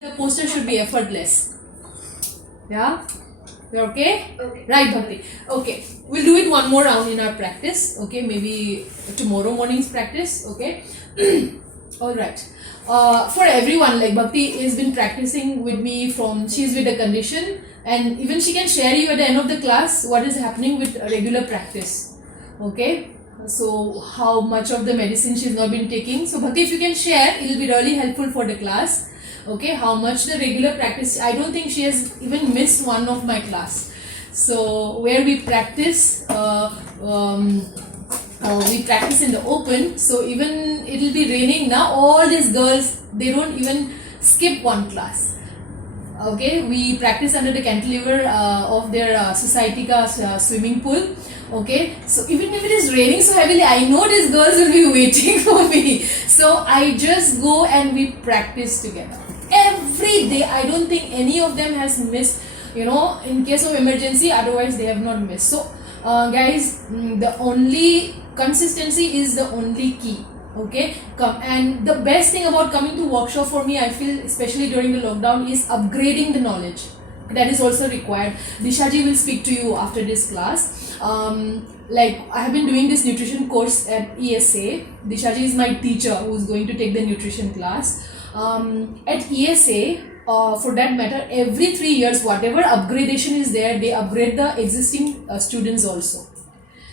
The posture should be effortless. Yeah? You're okay? Okay. Right, Bhakti. Okay. We'll do it one more round in our practice. Okay, maybe tomorrow morning's practice. Okay. Alright. For everyone, like Bhakti has been practicing with me she's with a condition, and even she can share you at the end of the class what is happening with regular practice. Okay. So how much of the medicine she's not been taking. So Bhakti, if you can share, it will be really helpful for the class. Okay, how much the regular practice. I don't think she has even missed one of my class. So where we practice, we practice in the open. So even it will be raining now, all these girls, they don't even skip one class. Okay, we practice under the cantilever of their society ka swimming pool. Okay, so even if it is raining so heavily, I know these girls will be waiting for me. So I just go and we practice together every day. I don't think any of them has missed, in case of emergency, otherwise they have not missed. So guys, the only consistency is the only key. Okay, and the best thing about coming to workshop for me, I feel, especially during the lockdown, is upgrading the knowledge. That is also required. Dishaji will speak to you after this class. Like I have been doing this nutrition course at ESA. Dishaji is my teacher who is going to take the nutrition class. At ESA, for that matter, every 3 years, whatever upgradation is there, they upgrade the existing students also.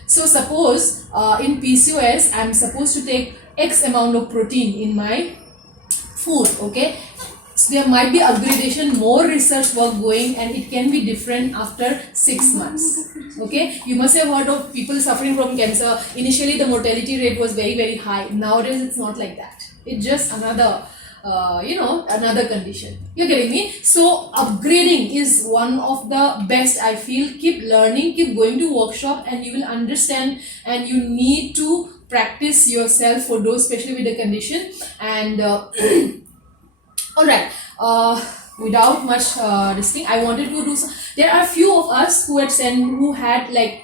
So suppose in PCOS, I am supposed to take X amount of protein in my food. Okay, so there might be upgradation, more research work going, and it can be different after 6 months. Okay, you must have heard of people suffering from cancer. Initially the mortality rate was very, very high. Nowadays it's not like that. It's just another another condition. You're getting me? So upgrading is one of the best, I feel. Keep learning, keep going to workshop, and you will understand, and you need to practice yourself for those, especially with the condition. And alright, without much this thing, I wanted to do some. There are few of us who had like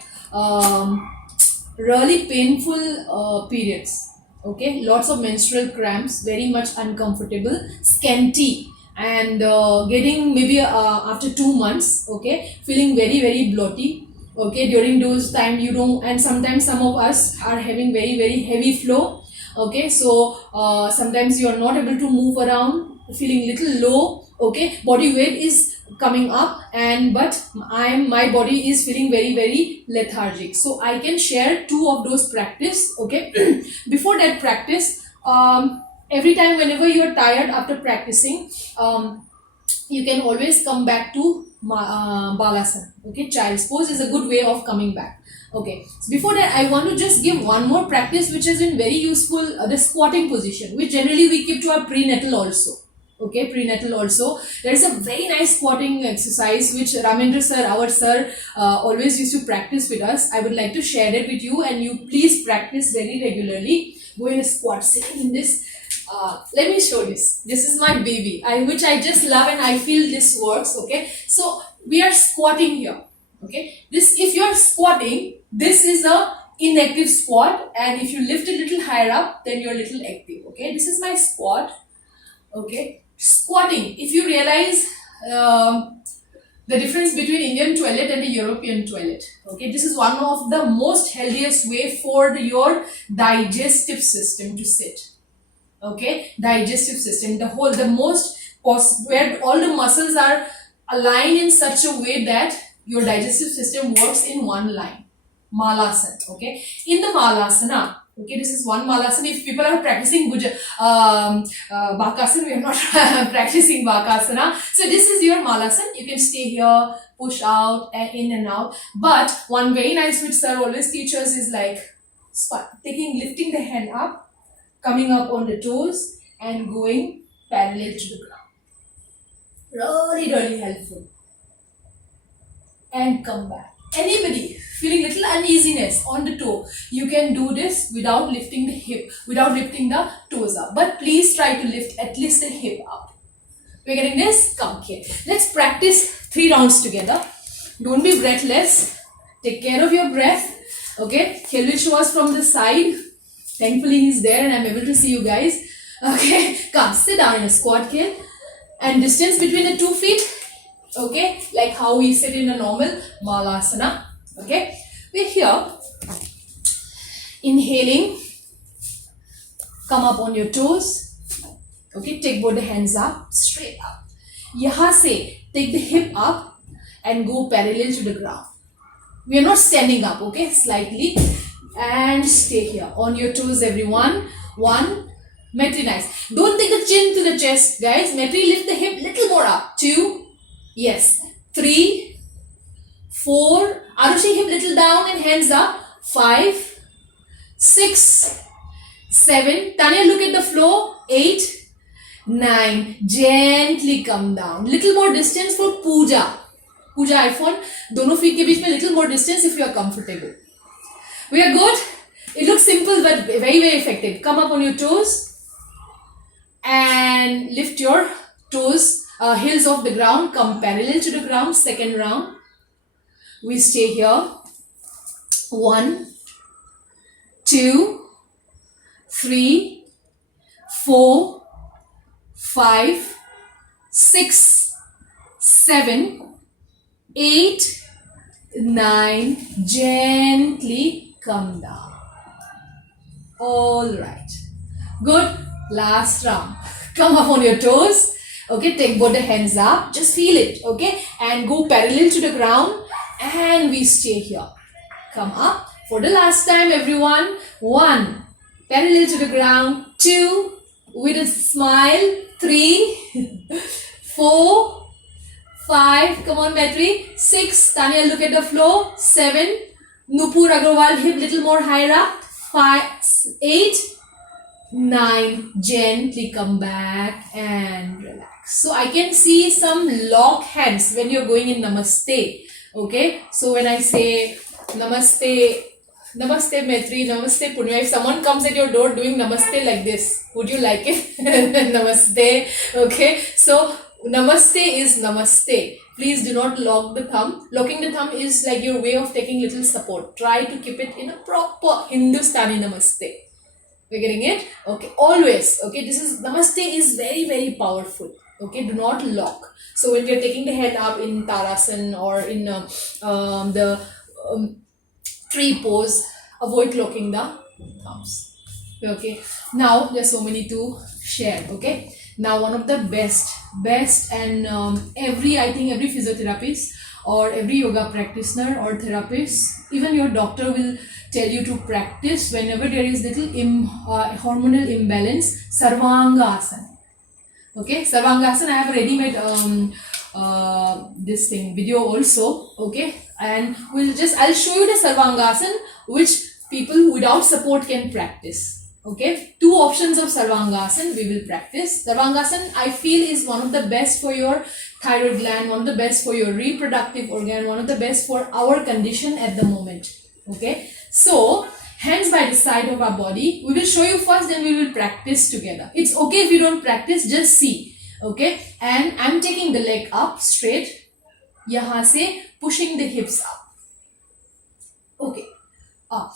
really painful periods. Okay, lots of menstrual cramps, very much uncomfortable, scanty, and getting maybe after 2 months, okay, feeling very, very bloaty. Okay, during those time you don't, and sometimes some of us are having very, very heavy flow. Okay, so sometimes you are not able to move around, feeling little low. Okay, body weight is coming up, but my body is feeling very, very lethargic. So I can share 2 of those practice. Okay, before that practice, every time whenever you are tired after practicing, you can always come back to Balasana. Okay, child's pose is a good way of coming back. Okay, so before that, I want to just give one more practice which has been very useful, the squatting position, which generally we keep to our prenatal also. Okay, prenatal also. There is a very nice squatting exercise which Ramendra sir, our sir, always used to practice with us. I would like to share it with you, and you please practice very regularly. Go in a squat, sitting in this. Let me show this. This is my baby, which I just love, and I feel this works. Okay, so we are squatting here. Okay, if you are squatting, this is a inactive squat, and if you lift a little higher up, then you're a little active. Okay, this is my squat. Okay, squatting. If you realize the difference between Indian toilet and the European toilet, okay, this is one of the most healthiest way for your digestive system to sit. Okay, digestive system, where all the muscles are aligned in such a way that your digestive system works in one line. Malasana. Okay, in the Malasana, okay, this is one Malasana. If people are practicing Bakasana, we are not practicing Bakasana. So this is your Malasana. You can stay here, push out, and in and out. But one very nice which sir always teaches is like lifting the hand up, coming up on the toes, and going parallel to the ground. Really, really helpful. And come back. Anybody feeling little uneasiness on the toe, you can do this without lifting the hip, without lifting the toes up. But please try to lift at least the hip up. We're getting this? Come here. Let's practice 3 rounds together. Don't be breathless. Take care of your breath. Okay, Khel will show us from the side. Thankfully he's there and I'm able to see you guys. Okay, come sit down in a squat, Khel. and distance between the 2 feet. Okay, like how we sit in a normal Malasana. Okay, we're here. Inhaling, come up on your toes. Okay, take both the hands up, straight up. Yahan se, take the hip up and go parallel to the ground. We are not standing up, okay, slightly. And stay here on your toes, everyone. 1, Maitri, nice. Don't take the chin to the chest, guys. Maitri, lift the hip little more up. 2, yes. 3, 4, Arushi, hip little down and hands up. 5, 6, 7, Tanya, look at the floor. 8, 9, gently come down. Little more distance for puja. Puja iPhone, दोनों feet के बीच में little more distance if you are comfortable. We are good. It looks simple but very, very effective. Come up on your toes and lift your toes, heels off the ground. Come parallel to the ground. Second round. We stay here. 1, 2, 3, 4, 5, 6, 7, 8, 9, gently come down. All right. Good. Last round. Come up on your toes. Okay, take both the hands up. Just feel it. Okay, and go parallel to the ground. And we stay here. Come up for the last time, everyone. 1, parallel to the ground. 2, with a smile. 3, 4, 5, come on Maitri. 6, Tanya, look at the floor. 7, Nupur Agrawal, hip little more higher up. 5, 8, 9, gently come back and relax. So I can see some lock hands when you're going in Namaste. Okay, so when I say Namaste, Namaste Maitri, Namaste Punya, if someone comes at your door doing Namaste like this, would you like it? Namaste. Okay, so Namaste is Namaste. Please do not lock the thumb. Locking the thumb is like your way of taking little support. Try to keep it in a proper Hindustani Namaste. We're getting it? Okay, always. Okay, this is Namaste is very, very powerful. Okay, do not lock. So when we are taking the head up in Tarasan or in the tree pose, avoid locking the thumbs. Okay, now there's so many to share. Okay, now one of the best and I think every physiotherapist or every yoga practitioner or therapist, even your doctor will tell you to practice whenever there is little hormonal imbalance, Sarvanga Asana. Okay, Sarvanga Asana, I have already made this thing video also. Okay, and I'll show you the Sarvanga Asana which people without support can practice. Okay, 2 options of Sarvangasana we will practice. Sarvangasana I feel is one of the best for your thyroid gland, one of the best for your reproductive organ, one of the best for our condition at the moment. Okay, so hands by the side of our body. We will show you first, then we will practice together. It's okay if you don't practice, just see. Okay, and I'm taking the leg up straight. Yahan se pushing the hips up. Okay, up.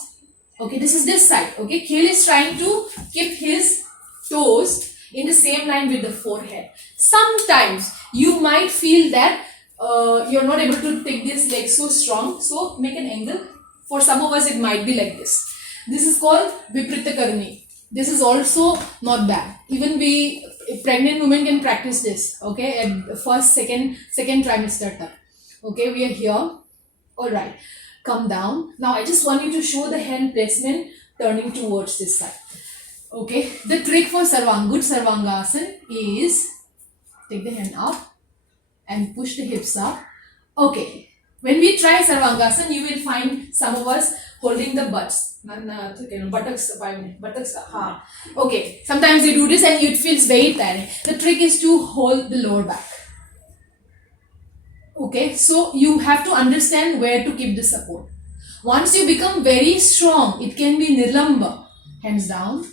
Okay, this is this side. Okay, Khel is trying to keep his toes in the same line with the forehead. Sometimes you might feel that you're not able to take this leg so strong. So make an angle. For some of us, it might be like this. This is called Viprita Karni. This is also not bad. Even pregnant women can practice this. Okay, at first, second trimester tak. Okay, we are here. All right. Come down. Now I just want you to show the hand placement turning towards this side. Okay. The trick for good Sarvangasana is take the hand up and push the hips up. Okay. When we try Sarvangasana, you will find some of us holding the buttocks. Buttocks. Okay. Sometimes you do this and it feels very tiring. The trick is to hold the lower back. Okay, so you have to understand where to keep the support. Once you become very strong, it can be nirlamba, hands down,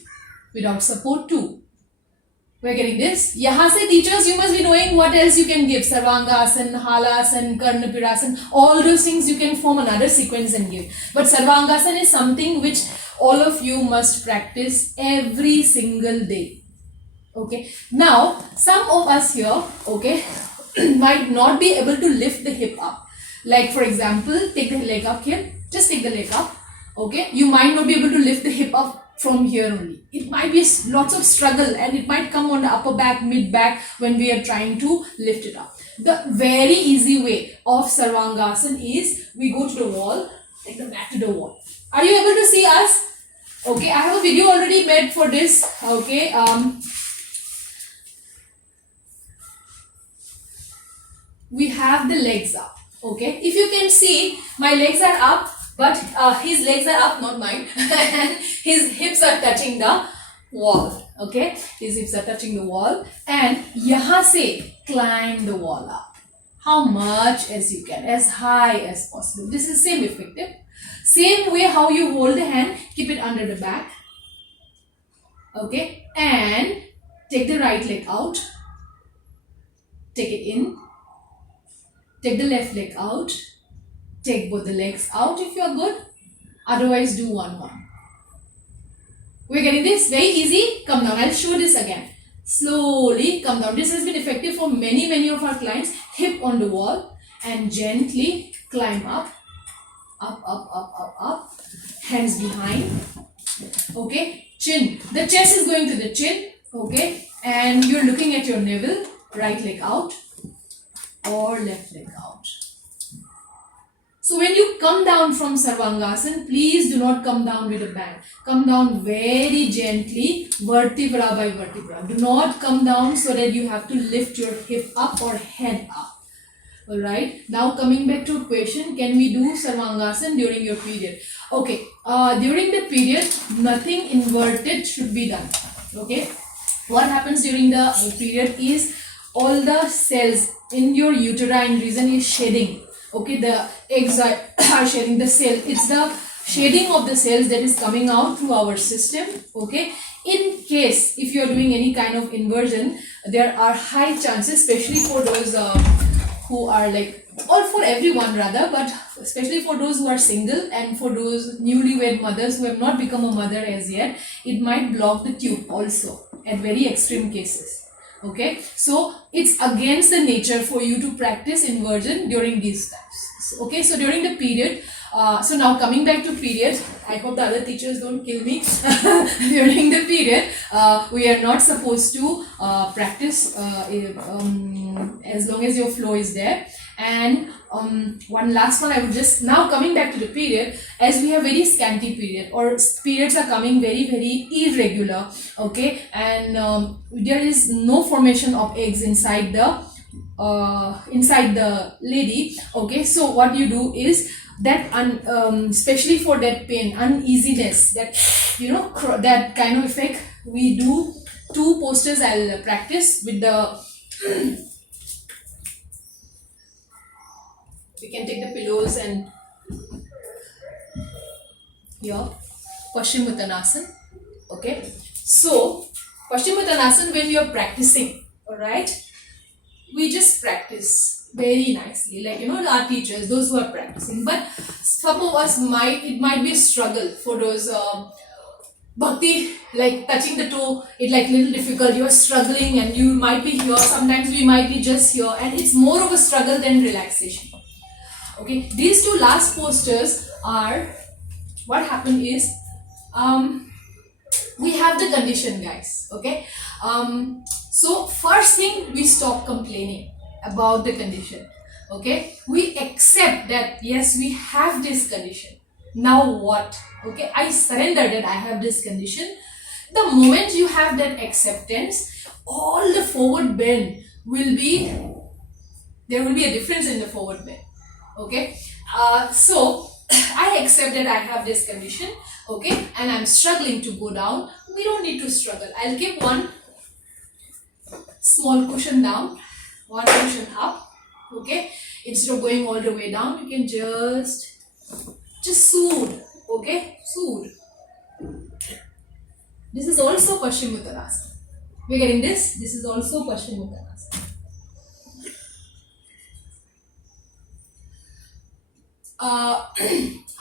without support too. We're getting this? Yahan se teachers, you must be knowing what else you can give. Sarvangasana, Halasana, Karnapirasana, all those things you can form another sequence and give. But Sarvangasana is something which all of you must practice every single day. Okay, now some of us here, okay, might not be able to lift the hip up. Like for example, take the leg up here, just take the leg up. Okay, you might not be able to lift the hip up from here only. It might be lots of struggle, and it might come on the upper back, mid back when we are trying to lift it up. The very easy way of Sarvangasana is we go to the wall, take the back to the wall. Are you able to see us? Okay, I have a video already made for this. Okay, we have the legs up. Okay, if you can see, my legs are up, but his legs are up, not mine. And his hips are touching the wall. Okay, his hips are touching the wall, and yahan se climb the wall up. How much as you can, as high as possible. This is same effective. Same way how you hold the hand, keep it under the back. Okay, and take the right leg out. Take it in. Take the left leg out. Take both the legs out if you are good. Otherwise, do one. We're getting this? Very easy. Come down. I'll show this again. Slowly come down. This has been effective for many of our clients. Hip on the wall and gently climb up. Up. Hands behind. Okay. Chin. The chest is going to the chin. Okay. And you're looking at your navel. Right leg out or left leg out. So when you come down from Sarvangasana, please do not come down with a bang. Come down very gently, vertebra by vertebra. Do not come down so that you have to lift your hip up or head up. Alright, now coming back to a question, can we do Sarvangasana during your period? Okay, during the period, nothing inverted should be done. Okay, what happens during the period is all the cells in your uterine region is shedding. Okay, the eggs are shedding the cell. It's the shedding of the cells that is coming out through our system. Okay, in case if you are doing any kind of inversion, there are high chances, especially for those who are like, or for everyone rather, but especially for those who are single and for those newlywed mothers who have not become a mother as yet, it might block the tube also at very extreme cases. Okay, so it's against the nature for you to practice inversion during these times. Okay, so during the period, so now coming back to period, I hope the other teachers don't kill me. During the period, we are not supposed to practice as long as your flow is there. And one last one, I would just, now coming back to the period, as we have very scanty period or periods are coming very irregular, okay, and there is no formation of eggs inside the lady. Okay, so what you do is that especially for that pain, uneasiness, that that kind of effect, we do two postures. I'll practice with the we can take the pillows and here Paschimottanasana. Okay, so Paschimottanasana, when you are practicing, all right, we just practice very nicely, like our teachers, those who are practicing. But some of us it might be a struggle for those bhakti, like touching the toe, it like little difficult, you are struggling and you might be here, sometimes we might be just here, and it's more of a struggle than relaxation. Okay, these two last postures are, what happened is, we have the condition, guys. Okay, so first thing, we stop complaining about the condition. Okay, we accept that yes, we have this condition. Now what? Okay, I surrender that I have this condition. The moment you have that acceptance, all the forward bend will be, there will be a difference in the forward bend. Okay, so I accept that I have this condition. Okay, and I'm struggling to go down. We don't need to struggle. I'll give one small cushion down, one cushion up. Okay, instead of going all the way down, you can just soothe. Okay, soothe. This is also Paschimottanasana. We're getting this? This is also Paschimottanasana.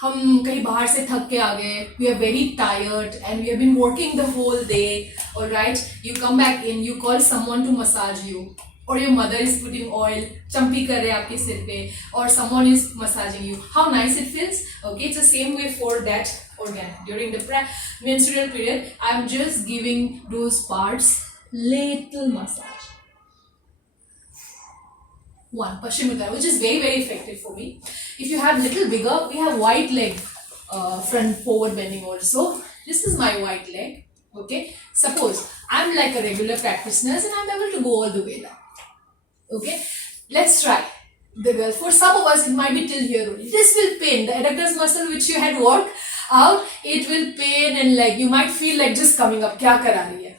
हम कहीं बाहर से थक के आ गए, we are very tired and we have been working the whole day, alright, you come back in, you call someone to massage you, or your mother is putting oil, champi kar rahe aapke sir pe, or someone is massaging you. How nice it feels. Okay, it's the same way for that organ. During the menstrual period, I am just giving those parts little massage. One Paschimottanam, which is very very effective for me. If you have little bigger, we have white leg front forward bending also. This is my white leg. Okay, suppose I'm like a regular practitioner and I'm able to go all the way down. Okay, let's try. For some of us, it might be till here only. This will pain. The adductors muscle which you had worked out, it will pain and like you might feel like just coming up. Kya kara rahi hai?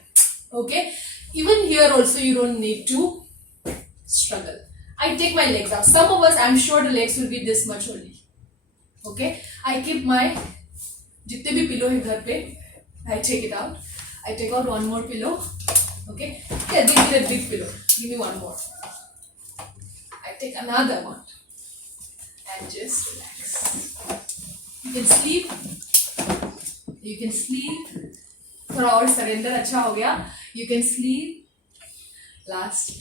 Okay, even here also you don't need to struggle. I take my legs out. Some of us, I'm sure the legs will be this much only. Okay, I keep my jitne bhi pillow hai ghar pe, I take it out. I take out one more pillow. Okay, yeah, give me that big pillow. Give me one more. I take another one and just relax. You can sleep. You can sleep. थोड़ा और surrender अच्छा हो गया. You can sleep. Last,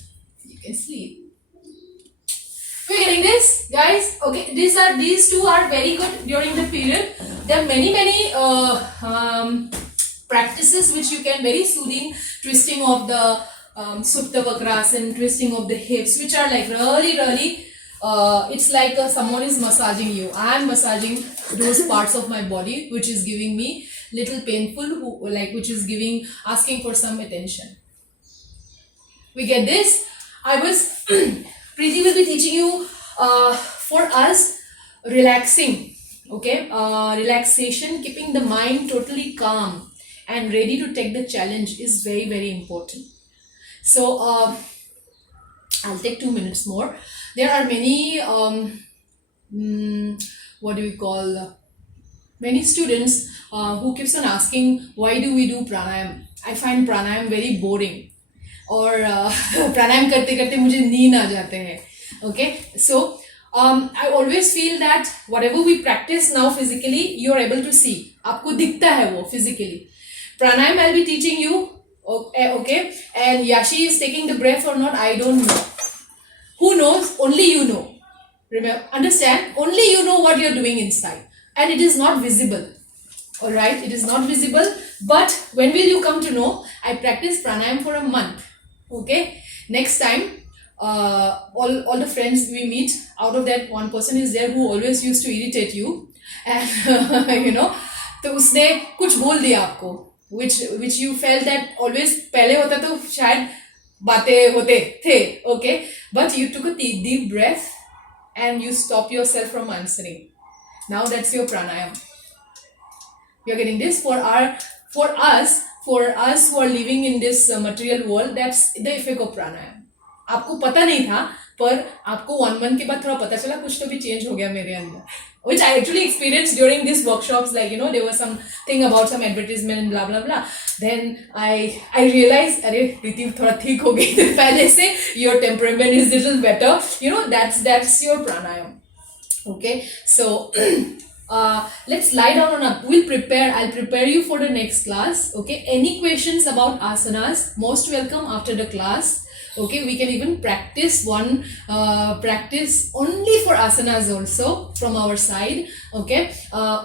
you can sleep. We're getting this, guys. Okay, these two are very good during the period. There are many practices which you can, very soothing, twisting of the Supta Vakrasana, twisting of the hips, which are like really it's like someone is massaging you. I am massaging those parts of my body which is giving me little painful, which is asking for some attention. We get this. Preeti will be teaching you for us relaxing. Okay, relaxation, keeping the mind totally calm and ready to take the challenge is very very important. So I'll take 2 minutes more. There are many many students who keeps on asking, why do we do pranayam? I find pranayam very boring, और प्राणायाम करते करते मुझे नींद आ जाते हैं. Okay, so I always feel that whatever we practice now physically, you are able to see. आपको दिखता है वो physically. Pranayam I'll be teaching you. Okay, and Yashi is taking the breath or not, I don't know. Who knows? Only you know. Remember, understand? Only you know what you're doing inside, and it is not visible. All right, it is not visible. But when will you come to know? I practiced pranayam for a month. Okay, next time, all the friends we meet, out of that one person is there who always used to irritate you, and तो उसने कुछ बोल दिया आपको, which you felt that always पहले होता तो शायद बातें होते थे. Okay, but you took a deep breath and you stop yourself from answering. Now that's your pranayam. You're getting this. For us who are living in this material world, that's the effect of pranayam. आपको पता नहीं था, पर आपको 1 month के बाद थोड़ा पता चला कुछ तो भी चेंज हो गया मेरे अंदर, which I actually experienced during these workshops. Like there was some thing about some advertisement and blah blah blah. Then I realized, अरे प्रीति थोड़ा ठीक हो गई पहले से, your temperament is little better. That's your pranayam. Okay, so let's lie down on up. I'll prepare you for the next class. Okay, any questions about asanas, most welcome after the class. Okay, we can even practice practice only for asanas also from our side. Okay,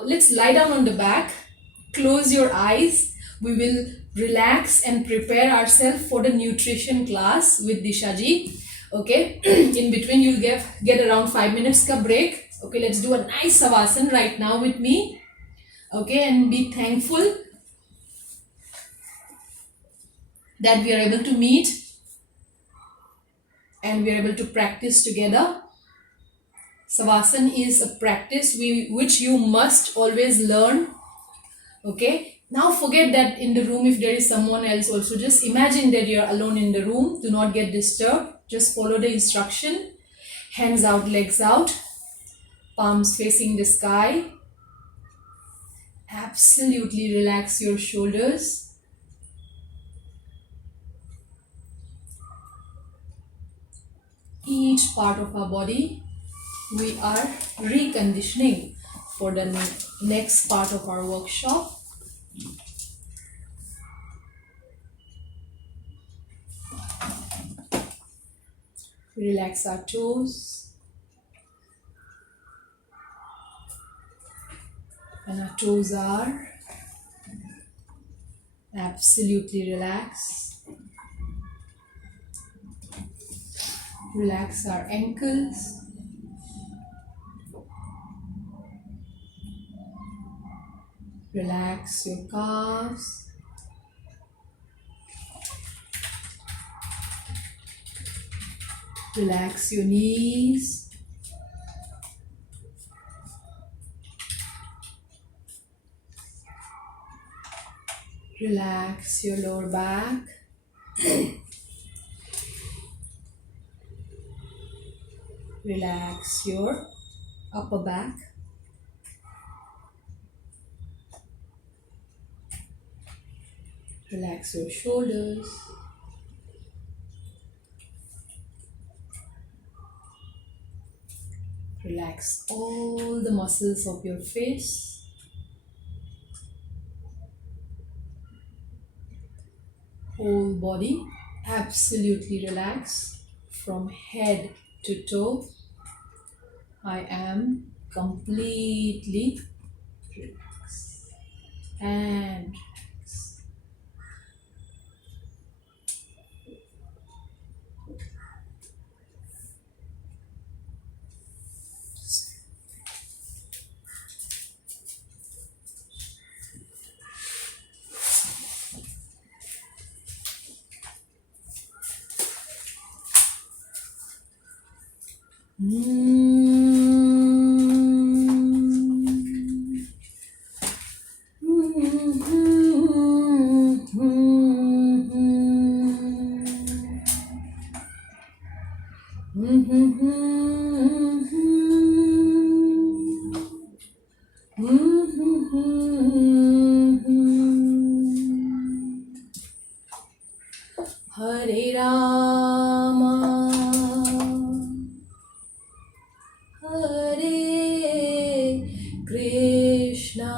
let's lie down on the back, close your eyes. We will relax and prepare ourselves for the nutrition class with Disha ji. Okay, in between you'll get around 5 minutes ka break. Okay, let's do a nice savasana right now with me. Okay, and be thankful that we are able to meet and we are able to practice together. Savasana is a practice which you must always learn. Okay, now forget that in the room if there is someone else also, just imagine that you're alone in the room. Do not get disturbed. Just follow the instruction. Hands out, legs out, palms facing the sky. Absolutely relax your shoulders. Each part of our body we are reconditioning for the next part of our workshop. Relax our toes, and our toes are absolutely relaxed. Relax our ankles. Relax your calves. Relax your knees. Relax your lower back. Relax your upper back. Relax your shoulders. Relax all the muscles of your face. Whole body absolutely relaxed from head to toe. I am completely relaxed and relaxed. Hare Rama, Hare Krishna,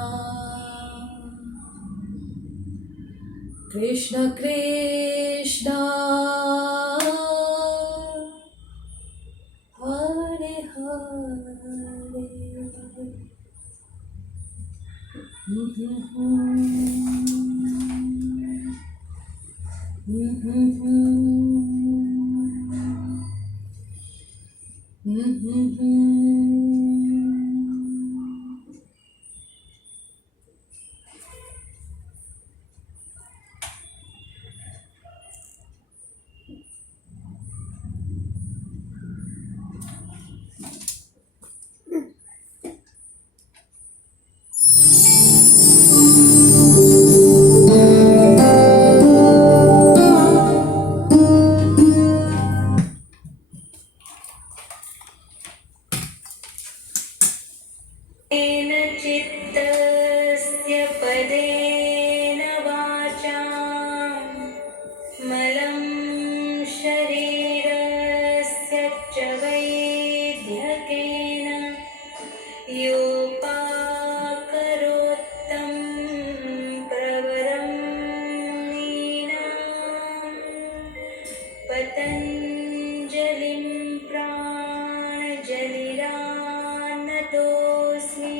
Krishna Krishna, Hare Hare. येन चित्तस्य पदेन वाचा मलं शरीरस्य च वैद्यकेन योपाकरोत्तं प्रवरं मुनीनां पतञ्जलिं प्राणजलिरानतोऽस्मि।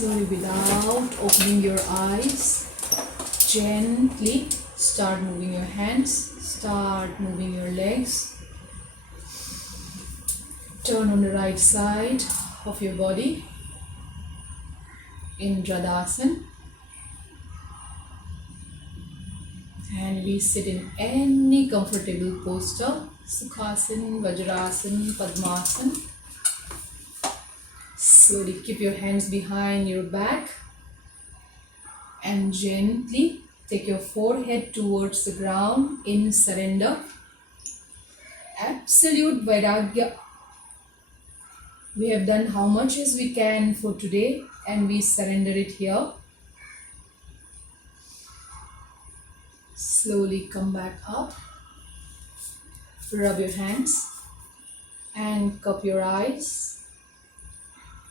Slowly, without opening your eyes, gently start moving your hands, start moving your legs. Turn on the right side of your body in Radhasana, and we sit in any comfortable posture, Sukhasana, Vajrasana, Padmasana. Slowly keep your hands behind your back and gently take your forehead towards the ground in surrender. Absolute Vairagya. We have done how much as we can for today and we surrender it here. Slowly come back up. Rub your hands and cup your eyes.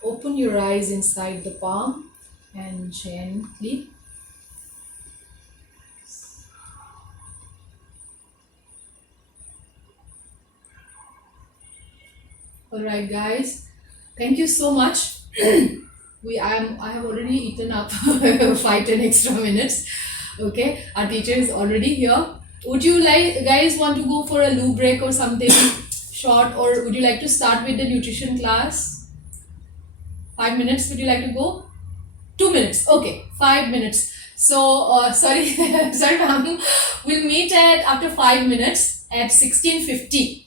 Open your eyes inside the palm and gently alright guys, thank you so much. I have already eaten up 5-10 extra minutes. Okay, our teacher is already here. Would you like guys want to go for a loo break or something short, or would you like to start with the nutrition class? 5 minutes, would you like to go? 2 minutes, okay, 5 minutes. So, sorry, sorry ma'am, we'll meet at after 5 minutes at 16:50.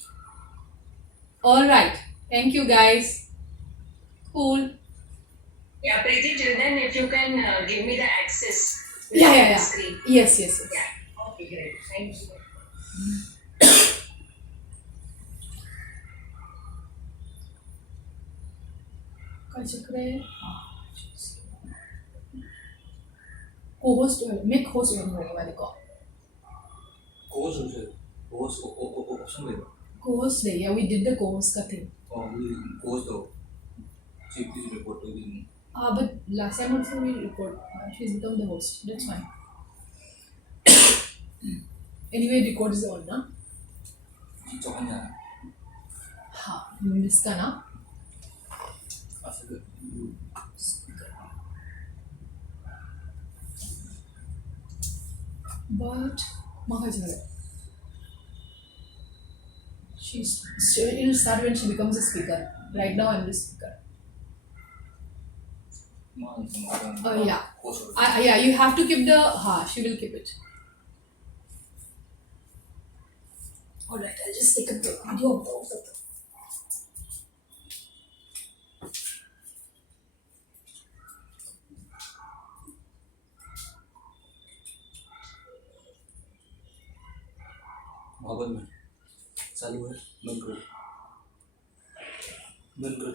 Alright, thank you guys. Cool. Yeah, Preeti, till then, if you can give me the access. Yeah. Screen. Yes. Yeah. Okay, great. Thank you. काय चक्र आहे? Co-host, make host होने वाले call. Co-host also. Co-host option में. Co-host नहीं, yeah, we did the co-host का thing. Oh, we co-host though. She please report to the. But last time also we record. She's become the host. That's fine. Anyway, record is on, ना? चौहान हाँ, miss का ना. But Mahajara. It'll start when she becomes a speaker. Right now I'm the speaker. Yeah. Yeah, you have to keep the she will keep it. Alright, I'll just take a video of both of them. Bhagavat में चालू है बंद करो